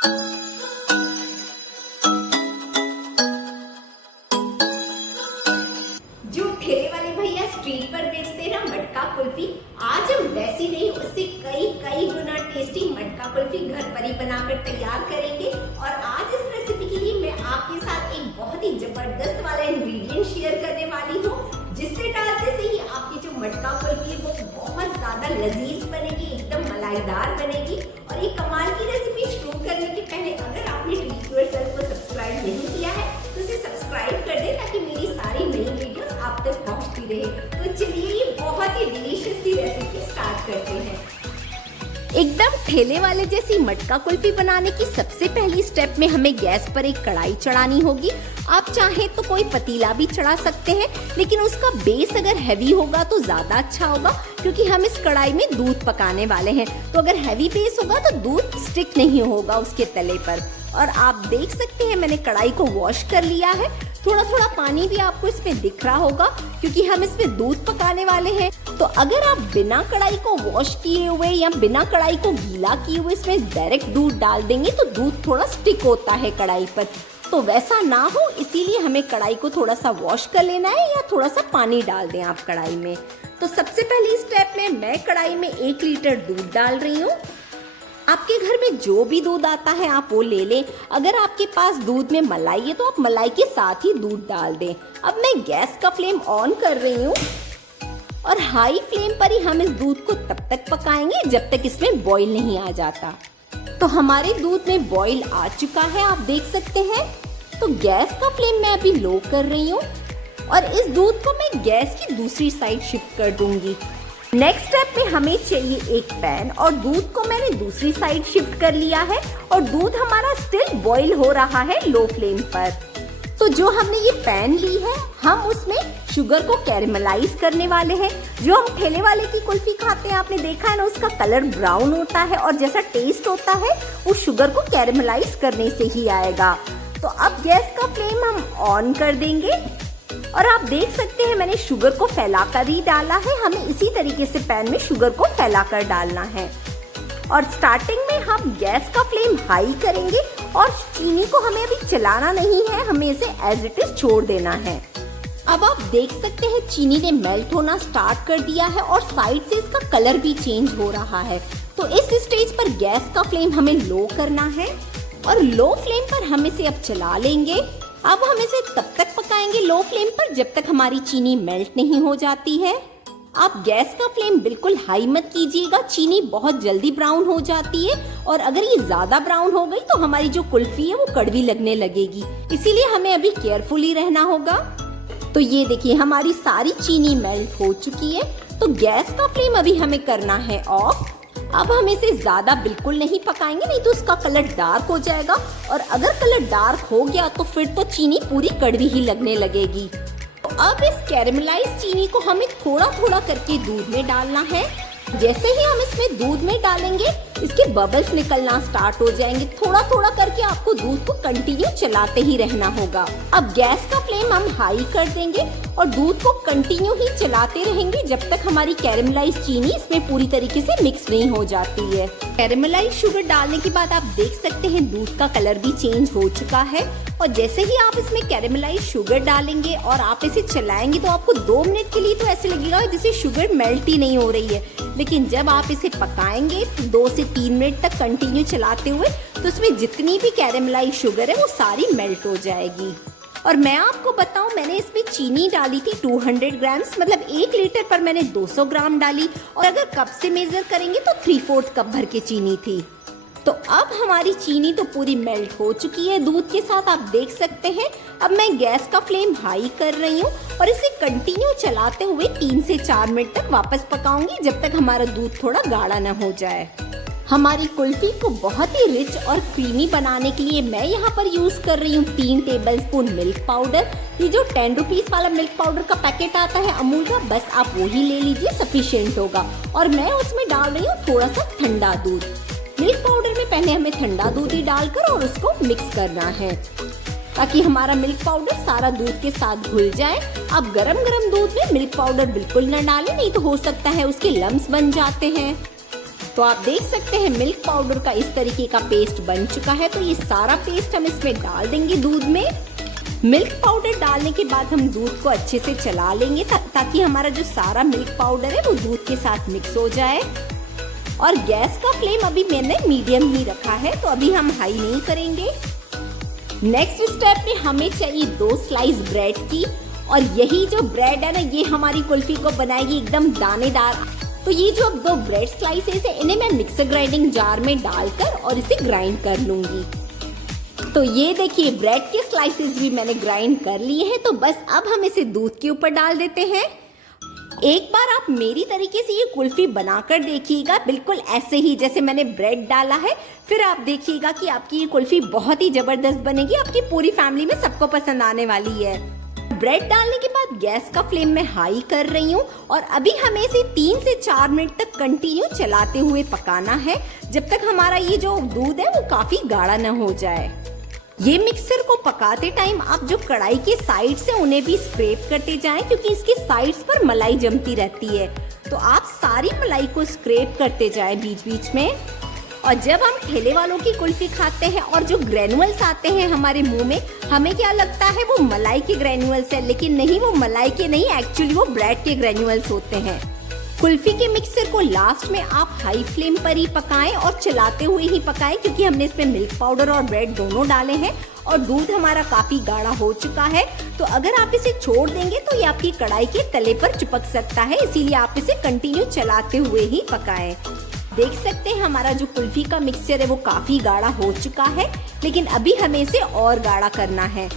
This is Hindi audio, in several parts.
जो ठेले वाले भैया स्ट्रीट पर बेचते हैं ना मटका कुल्फी, आज हम वैसी नहीं उससे कई गुना टेस्टी मटका कुल्फी घर पर ही बनाकर तैयार करेंगे। और आज इस रेसिपी के लिए मैं आपके साथ एक बहुत ही जबरदस्त वाला इंग्रेडिएंट शेयर करने वाली हूँ, जिससे डालते से ही आपकी जो मटका कुल्फी है वो बहुत ज्यादा लजीज बनेगी, एकदम मलाईदार बनेगी। और ये कमाल की रेसिपी शुरू करने के पहले अगर आपने ट्रीट योरसेल्फ को सब्सक्राइब नहीं किया है तो इसे सब्सक्राइब कर दे, ताकि मेरी सारी नई वीडियोस आप तक पहुंचती रहे। तो चलिए ये बहुत ही डिलीशियस सी रेसिपी स्टार्ट करते हैं। एकदम ठेले वाले जैसी मटका कुल्फी बनाने की सबसे पहली स्टेप में हमें गैस पर एक कढ़ाई चढ़ानी होगी। आप चाहें तो कोई पतीला भी चढ़ा सकते हैं, लेकिन उसका बेस अगर हैवी होगा तो ज्यादा अच्छा होगा, क्योंकि हम इस कढ़ाई में दूध पकाने वाले हैं। तो अगर हैवी बेस होगा तो दूध स्टिक नहीं होगा उसके तले पर। और आप देख सकते हैं मैंने कढ़ाई को वॉश कर लिया है। थोड़ा थोड़ा पानी भी आपको इसमें दिख रहा होगा, क्योंकि हम इसमें दूध पकाने वाले हैं। तो अगर आप बिना कढ़ाई को वॉश किए हुए या बिना कढ़ाई को गीला किए हुए इसमें डायरेक्ट दूध डाल देंगे तो दूध थोड़ा स्टिक होता है कढ़ाई पर। तो वैसा ना हो, इसीलिए हमें कढ़ाई को थोड़ा सा वॉश कर लेना है, या थोड़ा सा पानी डाल दें आप कढ़ाई में। तो सबसे पहली स्टेप में मैं कढ़ाई में 1 लीटर दूध डाल रही हूँ। आपके घर में जो भी दूध आता है आप वो ले लें। अगर आपके पास दूध में मलाई है तो आप मलाई के साथ ही दूध डाल दें। अब मैं गैस का फ्लेम ऑन कर रही हूँ और हाई फ्लेम पर ही हम इस दूध को तब तक पकाएंगे जब तक इसमें बॉईल नहीं आ जाता। तो हमारे दूध में बॉईल आ चुका है, आप देख सकते हैं। तो गैस का फ्लेम मैं अभी लो कर रही हूँ और इस दूध को मैं गैस की दूसरी साइड शिफ्ट कर दूंगी। नेक्स्ट स्टेप में हमें चाहिए एक पैन, और दूध को मैंने दूसरी साइड शिफ्ट कर लिया है और दूध हमारा स्टिल बॉईल हो रहा है लो फ्लेम पर। तो जो हमने ये पैन ली है हम उसमें शुगर को कैरेमलाइज करने वाले हैं। जो हम ठेले वाले की कुल्फी खाते हैं आपने देखा है ना, उसका कलर ब्राउन होता है और जैसा टेस्ट होता है वो शुगर को कैरेमलाइज करने से ही आएगा। तो अब गैस का फ्लेम हम ऑन कर देंगे और आप देख सकते हैं मैंने शुगर को फैलाकर ही डाला है। हमें इसी तरीके से पैन में शुगर को फैलाकर डालना है। और स्टार्टिंग में हम गैस का फ्लेम हाई करेंगे और चीनी को हमें अभी चलाना नहीं है, हमें इसे एज इट इज छोड़ देना है। अब आप देख सकते हैं चीनी ने मेल्ट होना स्टार्ट कर दिया है और साइड से इसका कलर भी चेंज हो रहा है। तो इस स्टेज पर गैस का फ्लेम हमें लो करना है और लो फ्लेम पर हम इसे अब चला लेंगे। अब हम इसे तब तक पकाएंगे लो फ्लेम पर जब तक हमारी चीनी मेल्ट नहीं हो जाती है। आप गैस का फ्लेम बिल्कुल हाई मत कीजिएगा, चीनी बहुत जल्दी ब्राउन हो जाती है और अगर ये ज्यादा ब्राउन हो गई तो हमारी जो कुल्फी है वो कड़वी लगने लगेगी। इसीलिए हमें अभी केयरफुली रहना होगा। तो ये देखिए हमारी सारी चीनी मेल्ट हो चुकी है। तो गैस का फ्लेम अभी हमें करना है ऑफ। अब हम इसे ज्यादा बिल्कुल नहीं पकाएंगे, नहीं तो उसका कलर डार्क हो जाएगा, और अगर कलर डार्क हो गया तो फिर तो चीनी पूरी कड़वी ही लगने लगेगी। तो अब इस कैरेमलाइज चीनी को हमें थोड़ा थोड़ा करके दूध में डालना है। जैसे ही हम इसमें दूध में डालेंगे इसके बबल्स निकलना स्टार्ट हो जाएंगे। थोड़ा थोड़ा करके आपको दूध को कंटिन्यू चलाते ही रहना होगा। अब गैस का फ्लेम हम हाई कर देंगे और दूध को कंटिन्यू ही चलाते रहेंगे जब तक हमारी कैरेमलाइज चीनी इसमें पूरी तरीके से मिक्स नहीं हो जाती है। कैरेमलाइज शुगर डालने के बाद आप देख सकते हैं दूध का कलर भी चेंज हो चुका है। और जैसे ही आप इसमें कैरेमलाइज शुगर डालेंगे और आप इसे चलाएंगे तो आपको 2 मिनट के लिए तो ऐसे लगेगा जैसे शुगर मेल्ट ही नहीं हो रही है, लेकिन जब आप इसे पकाएंगे 2 से 3 मिनट तक कंटिन्यू चलाते हुए तो इसमें जितनी भी कैरेमलाइज शुगर है वो सारी मेल्ट हो जाएगी। और मैं आपको बताऊं, मैंने इसमें चीनी डाली थी 200 ग्राम्स, मतलब 1 लीटर पर मैंने 200 ग्राम डाली, और अगर कप से मेजर करेंगे तो 3/4 कप भर के चीनी थी। तो अब हमारी चीनी तो पूरी मेल्ट हो चुकी है दूध के साथ, आप देख सकते हैं। अब मैं गैस का फ्लेम हाई कर रही हूँ और इसे कंटिन्यू चलाते हुए 3 से 4 मिनट तक वापस पकाऊंगी, जब तक हमारा दूध थोड़ा गाढ़ा न हो जाए। हमारी कुल्फी को बहुत ही रिच और क्रीमी बनाने के लिए मैं यहाँ पर यूज कर रही हूँ 3 टेबलस्पून मिल्क पाउडर। ये जो 10 रुपीज वाला मिल्क पाउडर का पैकेट आता है अमूल का, बस आप वो ही ले लीजिए, सफिशिएंट होगा। और मैं उसमें डाल रही हूँ थोड़ा सा ठंडा दूध। मिल्क पाउडर में पहले हमें ठंडा दूध ही डालकर और उसको मिक्स करना है, ताकि हमारा मिल्क पाउडर सारा दूध के साथ घुल जाए। आप गरम गरम दूध में मिल्क पाउडर बिल्कुल न डालें, नहीं तो हो सकता है उसके लम्स बन जाते हैं। तो आप देख सकते हैं मिल्क पाउडर का इस तरीके का पेस्ट बन चुका है। तो ये सारा पेस्ट हम इसमें डाल देंगे दूध में। मिल्क पाउडर डालने के बाद हम दूध को अच्छे से चला लेंगे ताकि हमारा जो सारा मिल्क पाउडर है वो दूध के साथ मिक्स हो जाए। और गैस का फ्लेम अभी मैंने मीडियम ही रखा है, तो अभी हम हाई नहीं करेंगे। नेक्स्ट स्टेप में हमें चाहिए 2 स्लाइस ब्रेड की, और यही जो ब्रेड है ना ये हमारी कुल्फी को बनाएगी एकदम दानेदार। तो ये जो 2 ब्रेड स्लाइसेस है इन्हें मैं मिक्सर ग्राइंडिंग जार में डालकर और इसे ग्राइंड कर लूंगी। तो ये देखिए ब्रेड के स्लाइसेस भी मैंने ग्राइंड कर लिए हैं। तो बस अब हम इसे दूध के ऊपर डाल देते हैं। एक बार आप मेरी तरीके से ये कुल्फी बनाकर देखिएगा, बिल्कुल ऐसे ही जैसे मैंने ब्रेड डाला है। फिर आप देखिएगा कि आपकी ये कुल्फी बहुत ही जबरदस्त बनेगी, आपकी पूरी फैमिली में सबको पसंद आने वाली है। ब्रेड डालने के बाद गैस का फ्लेम मैं हाई कर रही हूँ और अभी हमें इसे 3 से 4 मिनट तक कंटिन्यू चलाते हुए पकाना है, जब तक हमारा ये जो दूध है वो काफी गाढ़ा न हो जाए। ये मिक्सर को पकाते टाइम आप जो कढ़ाई के साइड से उन्हें भी स्क्रैप करते जाएं, क्योंकि इसकी साइड्स पर मलाई जमती रहती है। तो आप सारी मलाई को स्क्रैप करते जाएं बीच बीच में। और जब हम ठेले वालों की कुल्फी खाते हैं और जो ग्रेनुअल्स आते हैं हमारे मुंह में, हमें क्या लगता है वो मलाई के ग्रेनुअल्स है, लेकिन नहीं, वो मलाई के नहीं, एक्चुअली वो ब्रेड के ग्रेनुअल्स होते हैं। कुल्फी के मिक्सर को लास्ट में आप हाई फ्लेम पर ही पकाएं और चलाते हुए ही पकाएं, क्योंकि हमने इसमें मिल्क पाउडर और ब्रेड दोनों डाले हैं और दूध हमारा काफी गाढ़ा हो चुका है। तो अगर आप इसे छोड़ देंगे तो ये आपकी कढ़ाई के तले पर चिपक सकता है, इसीलिए आप इसे कंटिन्यू चलाते हुए ही पकाएं। देख सकते हैं हमारा जो कुल्फी का मिक्सचर है वो काफी गाढ़ा हो चुका है, लेकिन अभी हमें इसे और गाढ़ा करना है।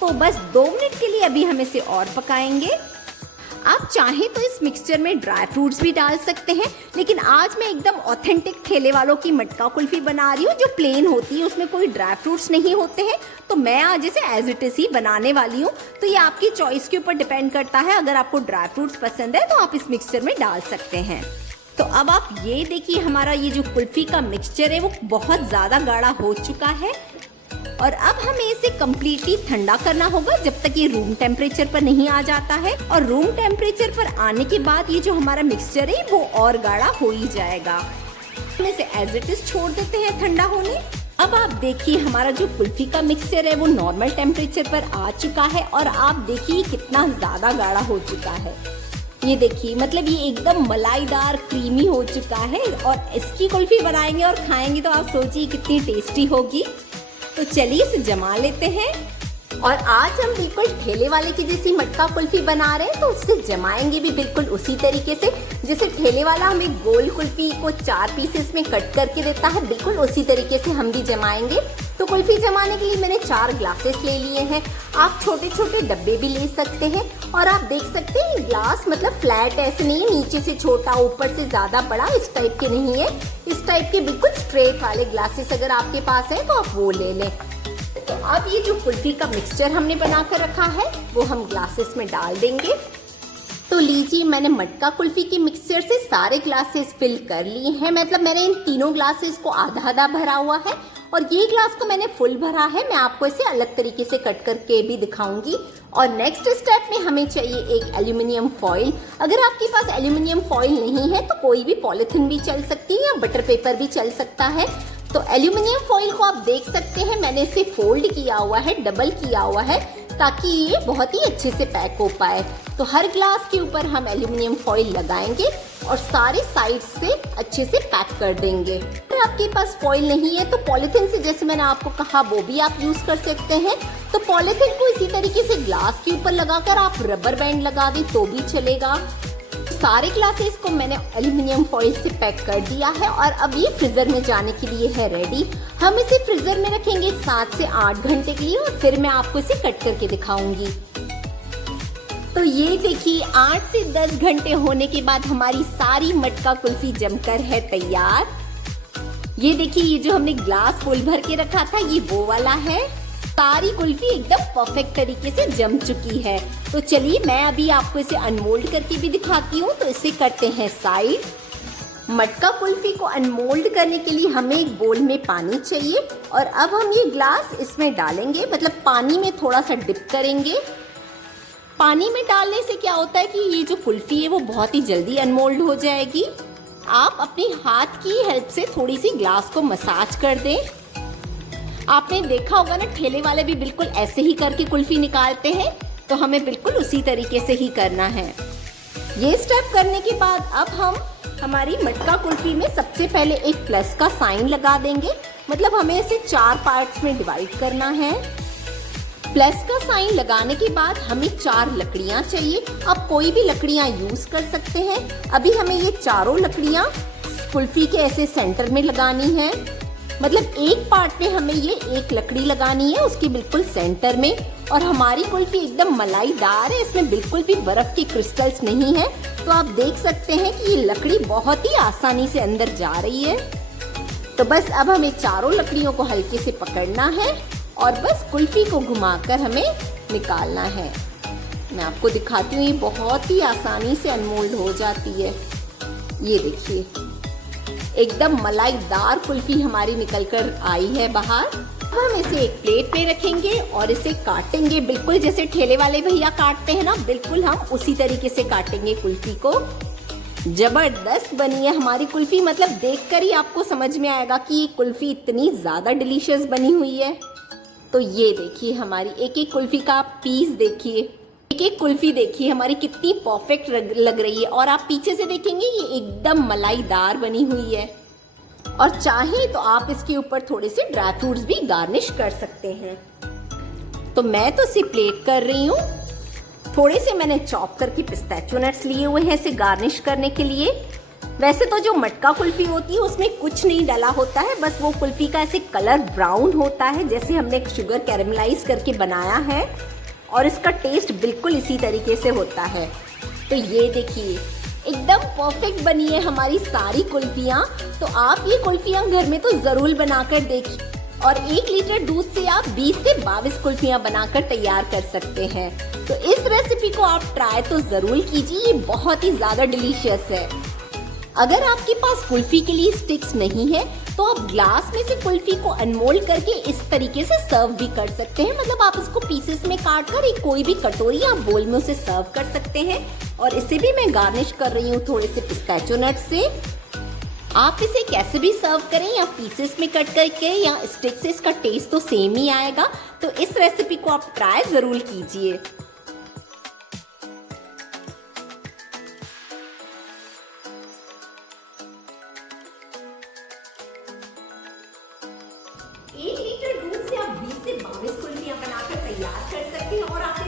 तो बस 2 मिनट के लिए अभी हम इसे और पकाएंगे। आप चाहें तो इस मिक्सचर में ड्राई फ्रूट्स भी डाल सकते हैं, लेकिन आज मैं एकदम ऑथेंटिक ठेले वालों की मटका कुल्फी बना रही हूँ जो प्लेन होती है, उसमें कोई ड्राई फ्रूट्स नहीं होते हैं। तो मैं आज इसे एज इट इज ही बनाने वाली हूँ। तो ये आपकी चॉइस के ऊपर डिपेंड करता है, अगर आपको ड्राई फ्रूट्स पसंद है तो आप इस मिक्सचर में डाल सकते हैं। तो अब आप ये देखिए हमारा ये जो कुल्फी का मिक्सचर है वो बहुत ज़्यादा गाढ़ा हो चुका है, और अब हमें इसे कम्प्लीटली ठंडा करना होगा जब तक ये रूम टेम्परेचर पर नहीं आ जाता है। और रूम टेम्परेचर पर आने के बाद ये जो हमारा मिक्सचर है वो और गाढ़ा हो ही जाएगा। हम इसे एज इट इज छोड़ देते हैं ठंडा होने। अब आप देखिए हमारा जो कुल्फी का मिक्सचर है वो नॉर्मल टेम्परेचर पर आ चुका है, और आप देखिए कितना ज़्यादा गाढ़ा हो चुका है। ये देखिए, मतलब ये एकदम मलाईदार क्रीमी हो चुका है, और इसकी कुल्फी बनाएंगे और खाएंगे तो आप सोचिए कितनी टेस्टी होगी। तो चलिए इसे जमा लेते हैं, और आज हम बिल्कुल ठेले वाले की जैसी मटका कुल्फी बना रहे हैं, तो उससे जमाएंगे भी बिल्कुल उसी तरीके से जैसे ठेले वाला हमें गोल कुल्फी को 4 पीसेस में कट करके देता है, बिल्कुल उसी तरीके से हम भी जमाएंगे। तो कुल्फी जमाने के लिए मैंने 4 ग्लासेस ले लिए हैं। आप छोटे छोटे डब्बे भी ले सकते हैं, और आप देख सकते हैं ग्लास मतलब फ्लैट ऐसे नहीं है, नीचे से छोटा ऊपर से ज़्यादा बड़ा, इस टाइप के नहीं है। इस टाइप के बिल्कुल स्ट्रेट वाले ग्लासेस अगर आपके पास है तो आप वो ले लें। तो अब ये जो कुल्फी का मिक्सचर हमने बना कर रखा है वो हम ग्लासेस में डाल देंगे। तो लीजिए, मैंने मटका कुल्फी के मिक्सचर से सारे ग्लासेस फिल कर लिए हैं, मतलब मैंने इन तीनों ग्लासेस को आधा आधा भरा हुआ है, और ये ग्लास को मैंने फुल भरा है। मैं आपको इसे अलग तरीके से कट करके भी दिखाऊंगी। और नेक्स्ट स्टेप में हमें चाहिए एक एल्यूमिनियम फॉइल। अगर आपके पास एल्यूमिनियम फॉइल नहीं है तो कोई भी पॉलिथीन भी चल सकती है, या बटर पेपर भी चल सकता है। तो एल्यूमिनियम फॉइल को आप देख सकते हैं मैंने इसे फोल्ड किया हुआ है, डबल किया हुआ है, ताकि ये बहुत ही अच्छे से पैक हो पाए। तो हर ग्लास के ऊपर हम एल्यूमिनियम फॉइल लगाएंगे और सारे साइड से अच्छे से पैक कर देंगे। अगर आपके पास फॉइल नहीं है तो पॉलिथीन से, जैसे मैंने आपको कहा, वो भी आप यूज कर सकते हैं। तो पॉलिथीन को इसी तरीके से ग्लास के ऊपर लगाकर आप रबर बैंड लगा दें तो भी चलेगा। सारे ग्लासेस को मैंने एल्यूमिनियम फॉइल से पैक कर दिया है, और अब ये फ्रीजर में जाने के लिए है रेडी। हम इसे फ्रीजर में रखेंगे 7 से 8 घंटे के लिए, और फिर मैं आपको इसे कट करके दिखाऊंगी। तो ये देखिए 8 से 10 घंटे होने के बाद हमारी सारी मटका कुल्फी जमकर है तैयार। ये देखिए, ये जो हमने ग्लास फुल भर के रखा था ये वो वाला है। सारी कुल्फी एकदम परफेक्ट तरीके से जम चुकी है। तो चलिए मैं अभी आपको इसे अनमोल्ड करके भी दिखाती हूँ। तो इसे करते हैं साइड। मटका कुल्फी को अनमोल्ड करने के लिए हमें एक बोल में पानी चाहिए, और अब हम ये ग्लास इसमें डालेंगे, मतलब पानी में थोड़ा सा डिप करेंगे। पानी में डालने से क्या होता है कि ये जो कुल्फी है वो बहुत ही जल्दी अनमोल्ड हो जाएगी। आप अपनी हाथ की हेल्प से थोड़ी सी ग्लास को मसाज कर दें। आपने देखा होगा ना, ठेले वाले भी बिल्कुल ऐसे ही करके कुल्फी निकालते हैं, तो हमें बिल्कुल उसी तरीके से ही करना है। ये स्टेप करने के बाद अब हम हमारी मटका कुल्फी में सबसे पहले एक प्लस का साइन लगा देंगे, मतलब हमें इसे 4 पार्ट्स में डिवाइड करना है। प्लस का साइन लगाने के बाद हमें 4 लकड़ियां चाहिए। अब कोई भी लकड़ियां यूज कर सकते हैं। अभी हमें ये चारों लकड़ियां कुल्फी के ऐसे सेंटर में लगानी है, मतलब एक पार्ट में हमें ये एक लकड़ी लगानी है उसके बिल्कुल सेंटर में। और हमारी कुल्फी एकदम मलाईदार है, इसमें बिल्कुल भी बर्फ के क्रिस्टल्स नहीं है, तो आप देख सकते हैं कि ये लकड़ी बहुत ही आसानी से अंदर जा रही है। तो बस अब हमें चारों लकड़ियों को हल्के से पकड़ना है और बस कुल्फी को घुमाकर हमें निकालना है। मैं आपको दिखाती हूँ, ये बहुत ही आसानी से अनमोल्ड हो जाती है। ये देखिए, एकदम मलाईदार कुल्फी हमारी निकलकर आई है बाहर। अब हम इसे एक प्लेट में रखेंगे और इसे काटेंगे बिल्कुल जैसे ठेले वाले भैया काटते हैं ना, बिल्कुल हम उसी तरीके से काटेंगे कुल्फी को। जबरदस्त बनी है हमारी कुल्फी, मतलब देखकर ही आपको समझ में आएगा कि ये कुल्फी इतनी ज़्यादा डिलीशियस बनी हुई है। तो ये देखिए हमारी एक एक कुल्फी का पीस देखिए, एक एक कुल्फी देखिए हमारी कितनी परफेक्ट लग रही है। और आप पीछे से देखेंगे ये एकदम मलाईदार बनी हुई है। और चाहे तो आप इसके ऊपर थोड़े से ड्राई फ्रूट्स भी गार्निश कर सकते हैं। तो मैं तो इसे प्लेट कर रही हूँ। थोड़े से मैंने चॉप करके पिस्ताचियो नट्स लिए हुए हैं इसे गार्निश करने के लिए। वैसे तो जो मटका कुल्फी होती है उसमें कुछ नहीं डला होता है, बस वो कुल्फी का ऐसे कलर ब्राउन होता है जैसे हमने शुगर कैरेमलाइज करके बनाया है, और इसका टेस्ट बिल्कुल इसी तरीके से होता है। तो ये देखिए एकदम परफेक्ट बनी है हमारी सारी कुल्फियाँ। तो आप ये कुल्फियाँ घर में तो ज़रूर बनाकर देखिए, और 1 लीटर दूध से आप 20 से 22 कुल्फियाँ बनाकर तैयार कर सकते हैं। तो इस रेसिपी को आप ट्राई तो ज़रूर कीजिए, ये बहुत ही ज़्यादा डिलीशियस है। अगर आपके पास कुल्फी के लिए स्टिक्स नहीं है तो आप ग्लास में से कुल्फी को अनमोल्ड करके इस तरीके से सर्व भी कर सकते हैं, मतलब आप इसको पीसेस में काट कर एक कोई भी कटोरी या बोल में उसे सर्व कर सकते हैं। और इसे भी मैं गार्निश कर रही हूँ थोड़े से पिस्ताचियो नट्स से। आप इसे कैसे भी सर्व करें, या पीसेस में कट करके या स्टिक से, इसका टेस्ट तो सेम ही आएगा। तो इस रेसिपी को आप ट्राई जरूर कीजिए। एक लीटर दूध से आप 20 से 22 कुल्फियां बनाकर तैयार कर सकते हैं, और आप